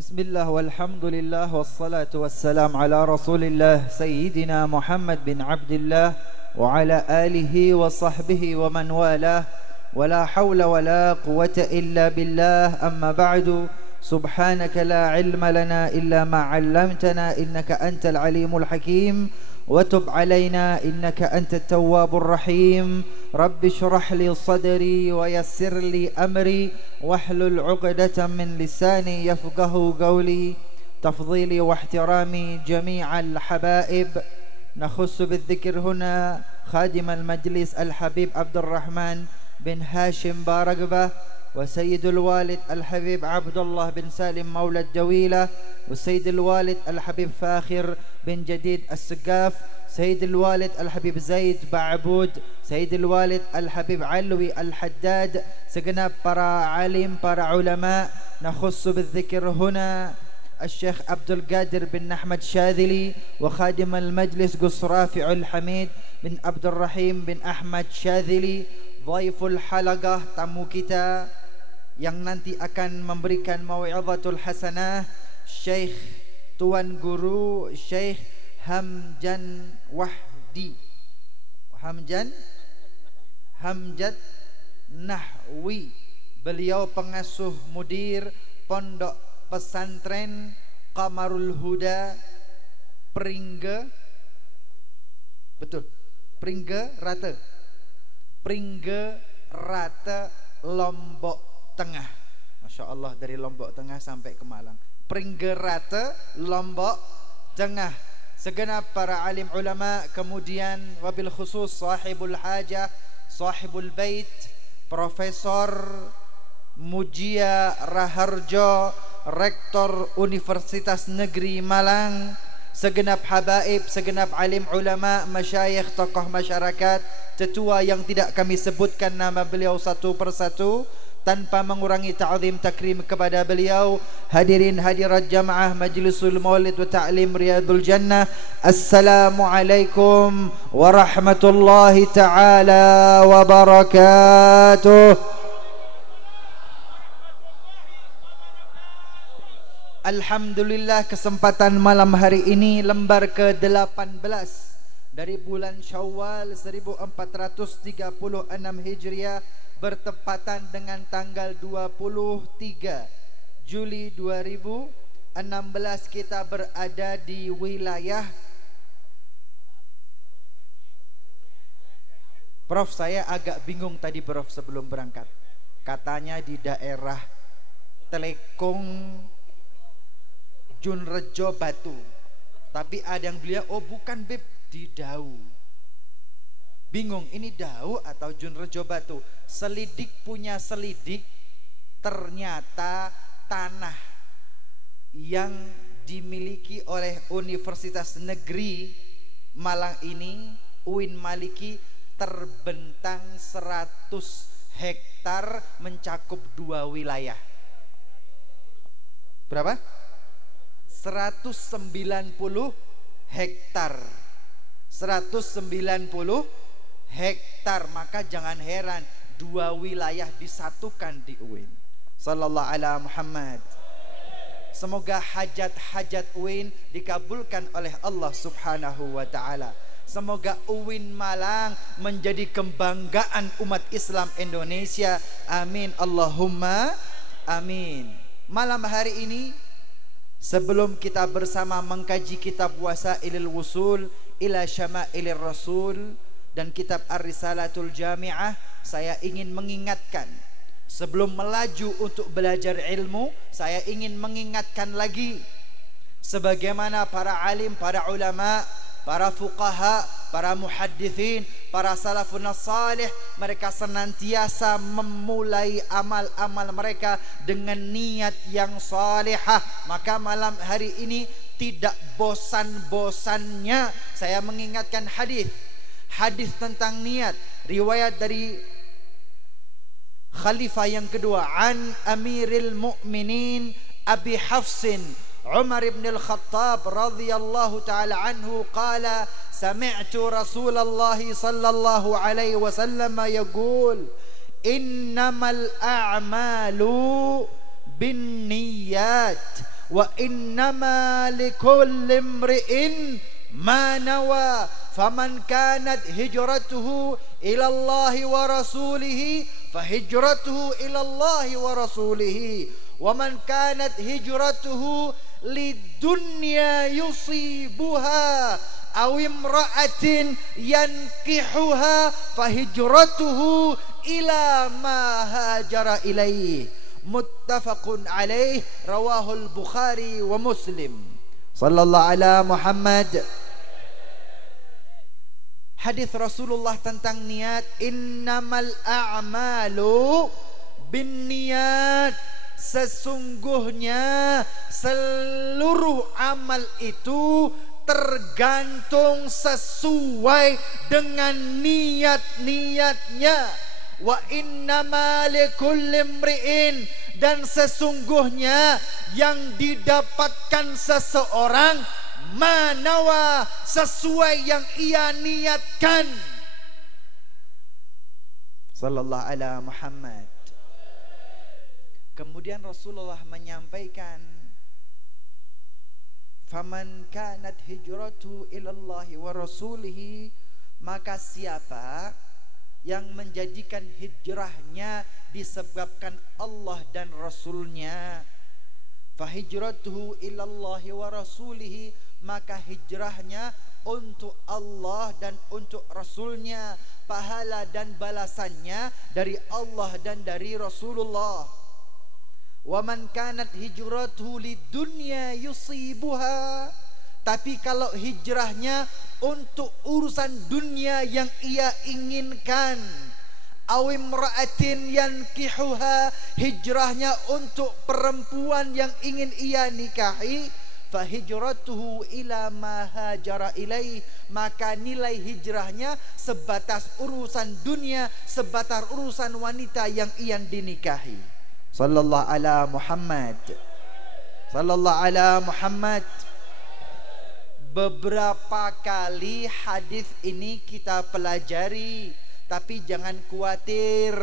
Bismillah walhamdulillah wassalatu wassalam ala rasulillah Sayyidina Muhammad bin Abdillah wa ala alihi wa sahbihi wa man walah wa la hawla wa la quwata illa billah amma ba'du subhanaka la ilma lana illa ma 'allamtana innaka antal alimul hakim wa tub alaina innaka antat tawwabur rahim rabbi shrah li sadri wa yassir li amri wahlul 'uqdatam min lisani yafqahu qawli tafdhili wa ihtirami jami'al habaib nakhussu bidzikr huna khadim al majlis al habib Abdurrahman bin Hashim Baragba وسيد الوالد الحبيب عبد الله بن سالم مولى الدويلة وسيد الوالد الحبيب فاخر بن جديد السقاف سيد الوالد الحبيب زيد بعبود سيد الوالد الحبيب علوي الحداد سجناب para alim para ulama نخص بالذكر هنا الشيخ عبد القادر بن أحمد شاذلي وخادم المجلس قص رافع الحميد بن عبد الرحيم بن أحمد شاذلي ضيف الحلقة tamu kita yang nanti akan memberikan mau'izatul hasanah Syekh Tuan Guru Syekh Hamjan Wahdi Hamjad Nahwi. Beliau pengasuh mudir Pondok Pesantren Qamarul Huda Pringge, betul, Pringge Rate Lombok Tengah. Masya Allah, dari Lombok Tengah sampai ke Malang. Pringge Rate Lombok Tengah. Segenap para alim ulama, kemudian wabil khusus sahibul hajah, sahibul bait, Profesor Mujia Raharjo, Rektor Universitas Negeri Malang, segenap habaib, segenap alim ulama, masyayikh, tokoh masyarakat, tetua yang tidak kami sebutkan nama beliau satu persatu tanpa mengurangi ta'zim takrim kepada beliau. Hadirin hadirat jamaah Majlisul Maulid wa Ta'lim Riyadul Jannah, Assalamualaikum warahmatullahi taala wabarakatuh. Alhamdulillah, kesempatan malam hari ini lembar ke-18 dari bulan Syawal 1436 Hijriah bertepatan dengan tanggal 23 Juli 2016. Kita berada di wilayah, Prof, saya agak bingung tadi Prof sebelum berangkat. Katanya di daerah Telekung Junrejo Batu, tapi ada yang bilang oh bukan Beb, di Dau. Bingung ini Dau atau Junrejo Batu. Selidik punya selidik, ternyata tanah yang dimiliki oleh Universitas Negeri Malang ini, UIN Maliki, terbentang 100 hektar mencakup 2 wilayah. Berapa? 190 hektar. 190 hektar. Maka jangan heran 2 wilayah disatukan di UIN. Sallallahu ala Muhammad. Semoga hajat-hajat UIN dikabulkan oleh Allah Subhanahu wa taala. Semoga UIN Malang menjadi kebanggaan umat Islam Indonesia. Amin Allahumma amin. Malam hari ini, sebelum kita bersama mengkaji kitab Wasailul Wusul ila Syamailir Rasul dan kitab Ar-Risalatul Jami'ah, saya ingin mengingatkan, sebelum melaju untuk belajar ilmu, saya ingin mengingatkan lagi sebagaimana para alim, para ulama, para fuqaha, para muhaddithin, para salafun salih, mereka senantiasa memulai amal-amal mereka dengan niat yang salihah. Maka malam hari ini tidak bosan-bosannya saya mengingatkan hadis tentang niat, riwayat dari khalifah yang kedua, an Amiril Mu'minin Abi Hafsin Umar ibn al-Khattab radhiyallahu ta'ala anhu qala sami'tu Rasulullah sallallahu alaihi wasallam yaqul innamal a'malu binniyat wa innama likulli imri'in ma nawa faman kanat hijratuhu ila Allah wa rasulihi fahijratuhu ila Allah wa rasulihi wa man kanat hijratuhu lidunya yusibuha aw imra'atin yankihuha fahijratuhu ila ma hajara ilaihi. Muttafaqun alaih, rawahul Bukhari wa Muslim. Sallallahu ala Muhammad. Hadis Rasulullah tentang niat, innamal a'malu binniyat, sesungguhnya seluruh amal itu tergantung sesuai dengan niat-niatnya. Wa innama likulli imri'in, dan sesungguhnya yang didapatkan seseorang manawa, sesuai yang ia niatkan. Sallallahu ala Muhammad. Kemudian Rasulullah menyampaikan, faman kanat hijratu ilallahi wa rasulihi, maka siapa yang menjadikan hijrahnya disebabkan Allah dan Rasulnya, fahijratuhu ilallahi wa rasulihi, maka hijrahnya untuk Allah dan untuk Rasulnya, pahala dan balasannya dari Allah dan dari Rasulullah. Wa man kanat hijratuhu lidunya yusibuha, tapi kalau hijrahnya untuk urusan dunia yang ia inginkan, awim ra'atin yankihuha, hijrahnya untuk perempuan yang ingin ia nikahi, fahijratuhu ila ma hajara ilaih, maka nilai hijrahnya sebatas urusan dunia, sebatas urusan wanita yang ia dinikahi. Sallallahu ala Muhammad. Sallallahu ala Muhammad. Beberapa kali hadis ini kita pelajari, tapi jangan khawatir,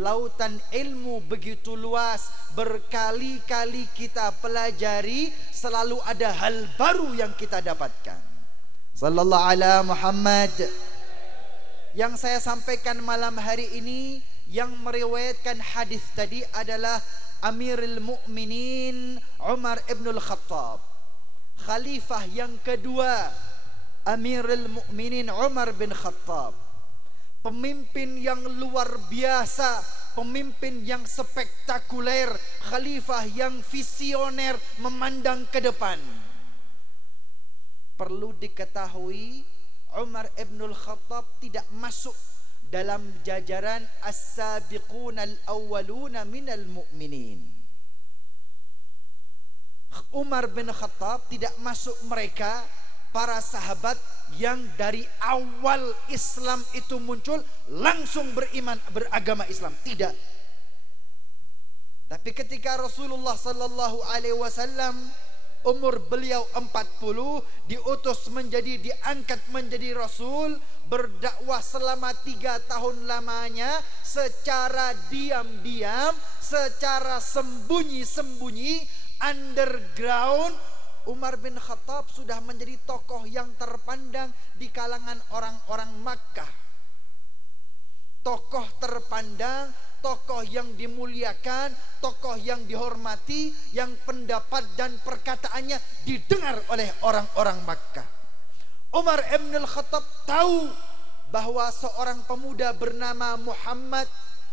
lautan ilmu begitu luas, berkali-kali kita pelajari, selalu ada hal baru yang kita dapatkan. Sallallahu ala Muhammad. Yang saya sampaikan malam hari ini, yang meriwayatkan hadis tadi adalah Amirul Mukminin Umar ibn al-Khattab, khalifah yang kedua, Amirul Mukminin Umar bin Khattab, pemimpin yang luar biasa, pemimpin yang spektakuler, khalifah yang visioner, memandang ke depan. Perlu diketahui, Umar ibn al-Khattab tidak masuk dalam jajaran as-sabiquna al-awwaluna minal mu'minin. Umar bin Khattab tidak masuk mereka para sahabat yang dari awal Islam itu muncul langsung beriman, beragama Islam, tidak. Tapi ketika Rasulullah sallallahu alaihi wasallam umur beliau 40, diutus diangkat menjadi Rasul, berdakwah selama 3 tahun lamanya secara diam-diam, secara sembunyi-sembunyi, underground. Umar bin Khattab sudah menjadi tokoh yang terpandang di kalangan orang-orang Makkah. Tokoh terpandang, tokoh yang dimuliakan, tokoh yang dihormati, yang pendapat dan perkataannya didengar oleh orang-orang Makkah. Umar bin Khattab tahu bahwa seorang pemuda bernama Muhammad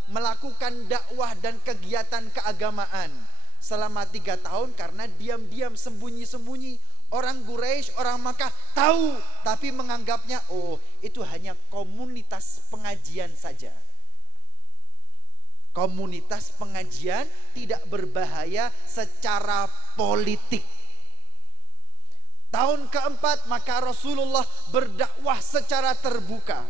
melakukan dakwah dan kegiatan keagamaan selama 3 tahun, karena diam-diam, sembunyi-sembunyi. Orang Quraisy, orang Makkah tahu, tapi menganggapnya, oh, itu hanya komunitas pengajian saja. Komunitas pengajian tidak berbahaya secara politik. Tahun keempat, maka Rasulullah berdakwah secara terbuka,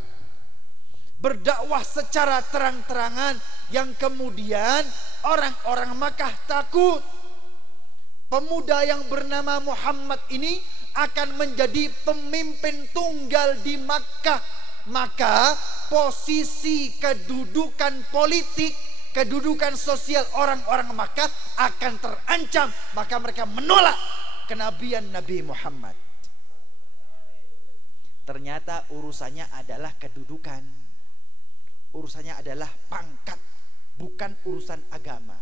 berdakwah secara terang-terangan, yang kemudian orang-orang Makkah takut. Pemuda yang bernama Muhammad ini akan menjadi pemimpin tunggal di Makkah. Maka posisi kedudukan politik, kedudukan sosial orang-orang Makkah akan terancam, maka mereka menolak kenabian Nabi Muhammad. Ternyata urusannya adalah kedudukan, urusannya adalah pangkat, bukan urusan agama.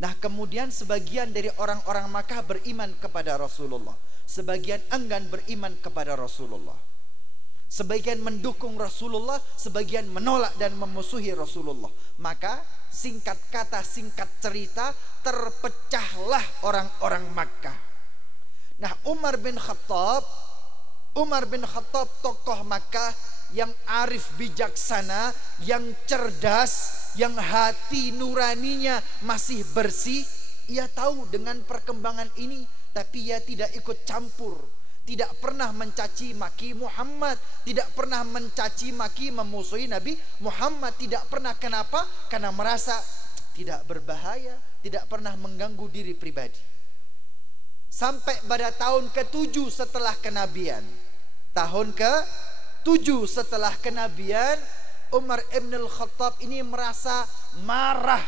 Nah, kemudian sebagian dari orang-orang Makkah beriman kepada Rasulullah, sebagian enggan beriman kepada Rasulullah. Sebagian mendukung Rasulullah, sebagian menolak dan memusuhi Rasulullah. Maka singkat kata, singkat cerita, terpecahlah orang-orang Makkah. Nah, Umar bin Khattab tokoh Makkah yang arif bijaksana, yang cerdas, yang hati nuraninya masih bersih. Ia tahu dengan perkembangan ini, tapi ia tidak ikut campur. Tidak pernah mencaci maki Muhammad, tidak pernah mencaci maki memusuhi Nabi Muhammad, tidak pernah. Kenapa? Karena merasa tidak berbahaya, tidak pernah mengganggu diri pribadi. Sampai pada tahun ke-7 setelah kenabian, tahun ke-7 setelah kenabian, Umar ibn al-Khattab ini merasa marah,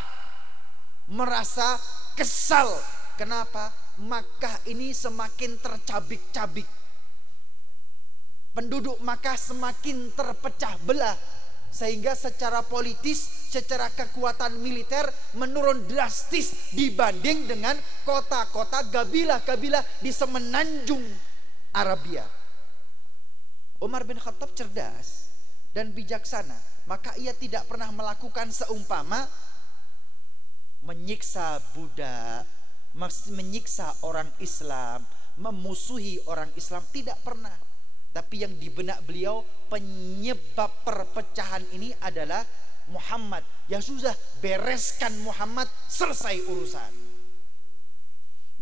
merasa kesal. Kenapa? Makkah ini semakin tercabik-cabik. Penduduk Makkah semakin terpecah belah, sehingga secara politis, secara kekuatan militer menurun drastis dibanding dengan kota-kota, kabilah-kabilah di semenanjung Arabia. Umar bin Khattab cerdas dan bijaksana, maka ia tidak pernah melakukan seumpama menyiksa budak, menyiksa orang Islam, memusuhi orang Islam, tidak pernah. Tapi yang di benak beliau, penyebab perpecahan ini adalah Muhammad. Ya sudah, bereskan Muhammad, selesai urusan.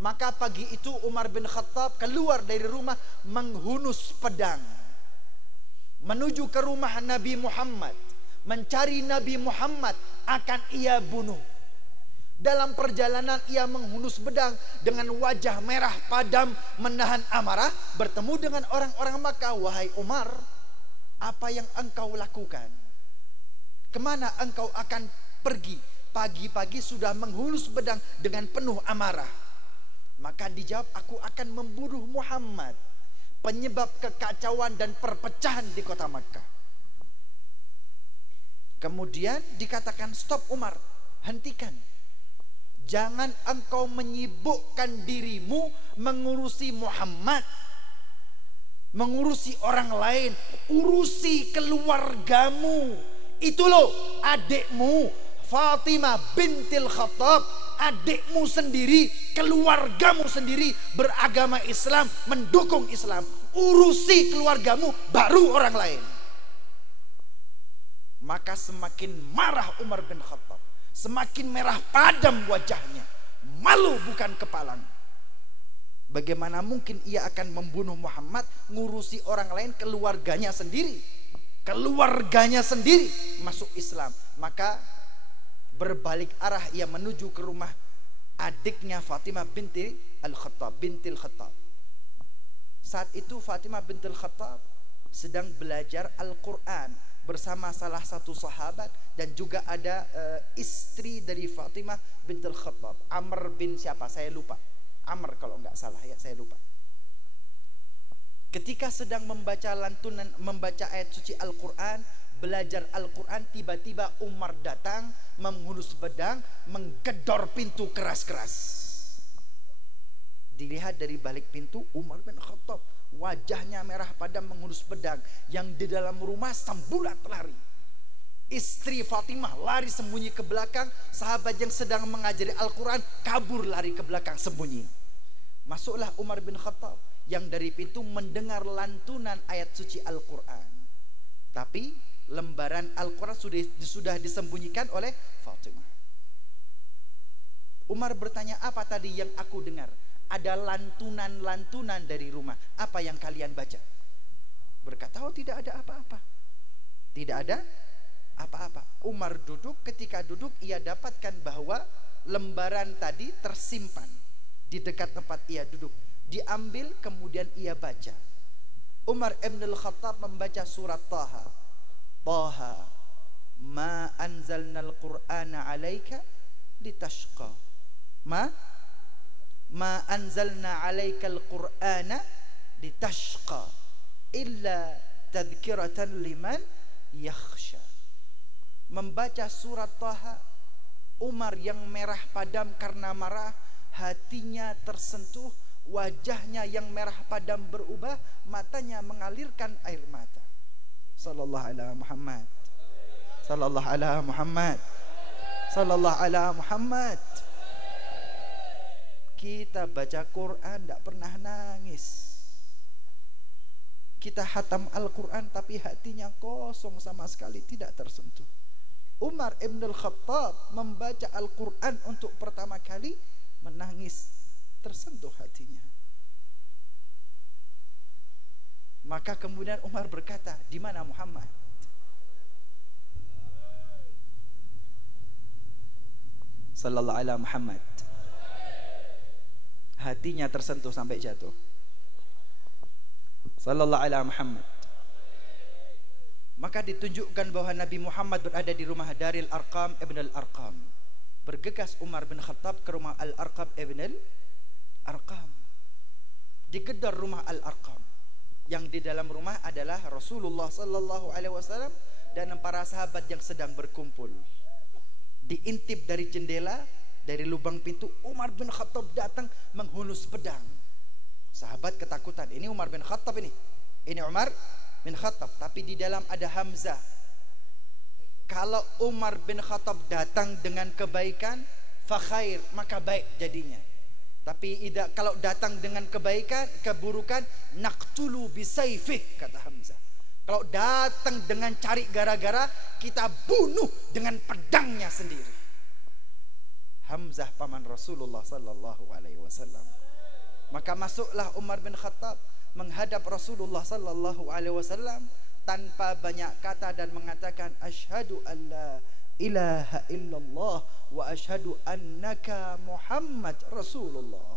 Maka pagi itu Umar bin Khattab keluar dari rumah menghunus pedang, menuju ke rumah Nabi Muhammad, mencari Nabi Muhammad akan ia bunuh. Dalam perjalanan ia menghunus pedang dengan wajah merah padam, menahan amarah, bertemu dengan orang-orang Makkah. Wahai Umar, apa yang engkau lakukan? Kemana engkau akan pergi? Pagi-pagi sudah menghunus pedang dengan penuh amarah. Maka dijawab, aku akan membunuh Muhammad, penyebab kekacauan dan perpecahan di kota Makkah. Kemudian dikatakan, stop Umar, hentikan. Jangan engkau menyibukkan dirimu mengurusi Muhammad, mengurusi orang lain. Urusi keluargamu. Itu loh adikmu Fatimah bintil Khattab, adikmu sendiri, keluargamu sendiri beragama Islam, mendukung Islam. Urusi keluargamu, baru orang lain. Maka semakin marah Umar bin Khattab, semakin merah padam wajahnya, malu bukan kepalang. Bagaimana mungkin ia akan membunuh Muhammad, ngurusi orang lain, keluarganya sendiri masuk Islam. Maka berbalik arah ia menuju ke rumah adiknya Fatimah bintil Khattab. Saat itu Fatimah bintil Khattab sedang belajar Al-Quran bersama salah satu sahabat, dan juga ada istri dari Fatimah bintul Khattab, Amr bin siapa saya lupa, Amr kalau nggak salah ya, saya lupa. Ketika sedang membaca lantunan, membaca ayat suci Al-Quran, belajar Al-Quran, tiba-tiba Umar datang menghunus pedang, menggedor pintu keras-keras. Dilihat dari balik pintu Umar bin Khattab, wajahnya merah padam menghunus pedang. Yang di dalam rumah sembulat lari. Istri Fatimah lari sembunyi ke belakang. Sahabat yang sedang mengajari Al-Quran kabur lari ke belakang sembunyi. Masuklah Umar bin Khattab yang dari pintu mendengar lantunan ayat suci Al-Quran. Tapi lembaran Al-Quran sudah disembunyikan oleh Fatimah. Umar bertanya, apa tadi yang aku dengar? Ada lantunan-lantunan dari rumah. Apa yang kalian baca? Berkata, oh tidak ada apa-apa. Tidak ada apa-apa. Umar duduk, ketika duduk ia dapatkan bahwa lembaran tadi tersimpan di dekat tempat ia duduk. Diambil kemudian ia baca. Umar ibn al-Khattab membaca surat Taha. Taha ma anzalnal qur'ana 'alaika litashqa. Ma anzalna 'alaikal qur'ana litashqa illa tadhkiratan liman yakhsha. Membaca surat Taha, Umar yang merah padam karena marah, hatinya tersentuh, wajahnya yang merah padam berubah, matanya mengalirkan air mata. Sallallahu ala Muhammad, sallallahu ala Muhammad, sallallahu ala Muhammad. Kita baca Quran tidak pernah nangis. Kita hatam Al-Quran tapi hatinya kosong sama sekali, tidak tersentuh. Umar ibn al-Khattab membaca Al-Quran untuk pertama kali, menangis, tersentuh hatinya. Maka kemudian Umar berkata, di mana Muhammad? Sallallahu ala Muhammad. Hatinya tersentuh sampai jatuh. Sallallahu ala Muhammad. Maka ditunjukkan bahwa Nabi Muhammad berada di rumah Daril Arqam ibn al-Arqam. Bergegas Umar bin Khattab ke rumah Al-Arqam ibn al-Arqam. Digedor rumah Al-Arqam. Yang di dalam rumah adalah Rasulullah sallallahu alaihi wasallam dan para sahabat yang sedang berkumpul. Diintip dari jendela, dari lubang pintu, Umar bin Khattab datang menghunus pedang. Sahabat ketakutan, ini Umar bin Khattab ini Umar bin Khattab, tapi di dalam ada Hamzah. Kalau Umar bin Khattab datang dengan kebaikan, fa khair, maka baik jadinya. Tapi kalau datang dengan kebaikan, keburukan, naqtulu bisayfih, kata Hamzah. Kalau datang dengan cari gara-gara, kita bunuh dengan pedangnya sendiri. Hamzah paman Rasulullah sallallahu alaihi wasallam. Maka masuklah Umar bin Khattab menghadap Rasulullah sallallahu alaihi wasallam tanpa banyak kata dan mengatakan, asyhadu an la ilaha illallah wa asyhadu annaka Muhammad Rasulullah.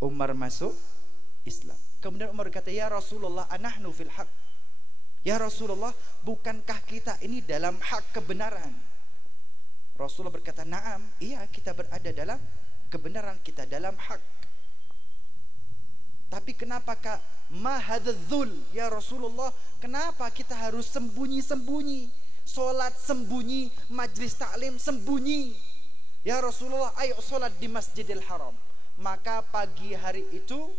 Umar masuk Islam. Kemudian Umar berkata, ya Rasulullah, anahnu fil haq. Ya Rasulullah, bukankah kita ini dalam hak kebenaran? Rasulullah berkata, na'am, iya, kita berada dalam kebenaran, kita dalam hak. Tapi kenapa kak ma hadzul ya Rasulullah, kenapa kita harus sembunyi-sembunyi, solat sembunyi, majlis taklim sembunyi? Ya Rasulullah, ayo solat di Masjidil Haram. Maka pagi hari itu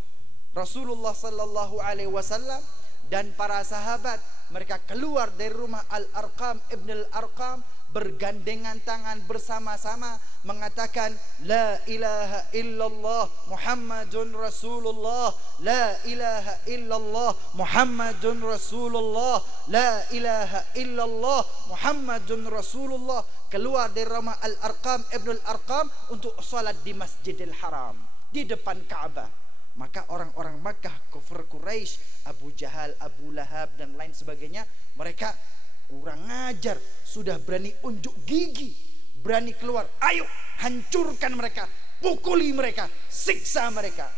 Rasulullah sallallahu alaihi wasallam dan para sahabat mereka keluar dari rumah Al-Arqam ibn al-Arqam, bergandengan tangan bersama-sama mengatakan, la ilaha illallah Muhammadun Rasulullah, la ilaha illallah Muhammadun Rasulullah, la ilaha illallah Muhammadun Rasulullah. Keluar dari rumah Al-Arqam ibn al-Arqam untuk salat di Masjidil Haram, di depan Ka'bah. Maka orang-orang Makkah, kufur Quraisy, Abu Jahal, Abu Lahab dan lain sebagainya, mereka kurang ajar, sudah berani unjuk gigi, berani keluar, ayo hancurkan mereka, pukuli mereka, siksa mereka.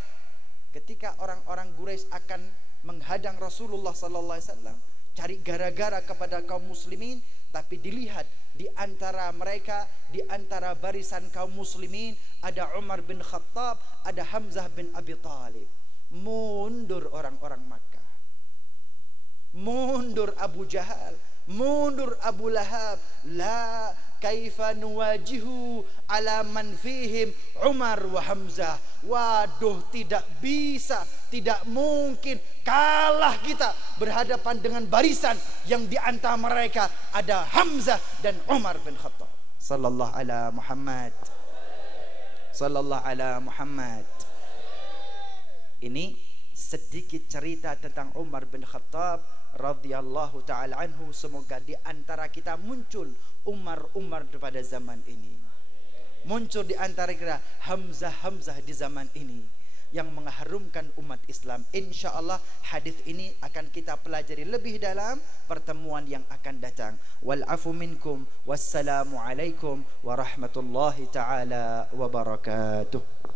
Ketika orang-orang Quraisy akan menghadang Rasulullah sallallahu alaihi wasallam, cari gara-gara kepada kaum muslimin, tapi dilihat di antara mereka, di antara barisan kaum muslimin ada Umar bin Khattab, ada Hamzah bin Abi Thalib. Mundur orang-orang Makkah, mundur Abu Jahal, mundur Abu Lahab. La kaifa nuwajihu ala man fihim Umar wa Hamzah. Waduh, tidak bisa, tidak mungkin kalah kita berhadapan dengan barisan yang di antara mereka ada Hamzah dan Umar bin Khattab. Sallallahu ala Muhammad, sallallahu ala Muhammad. Ini sedikit cerita tentang Umar bin Khattab radhiyallahu ta'ala anhu. Semoga di antara kita muncul Umar-Umar pada zaman ini, muncul di antara kita Hamzah-Hamzah di zaman ini yang mengharumkan umat Islam. Insya Allah hadis ini akan kita pelajari lebih dalam pertemuan yang akan datang. Wal afu minkum, wassalamu alaikum warahmatullahi ta'ala wabarakatuh.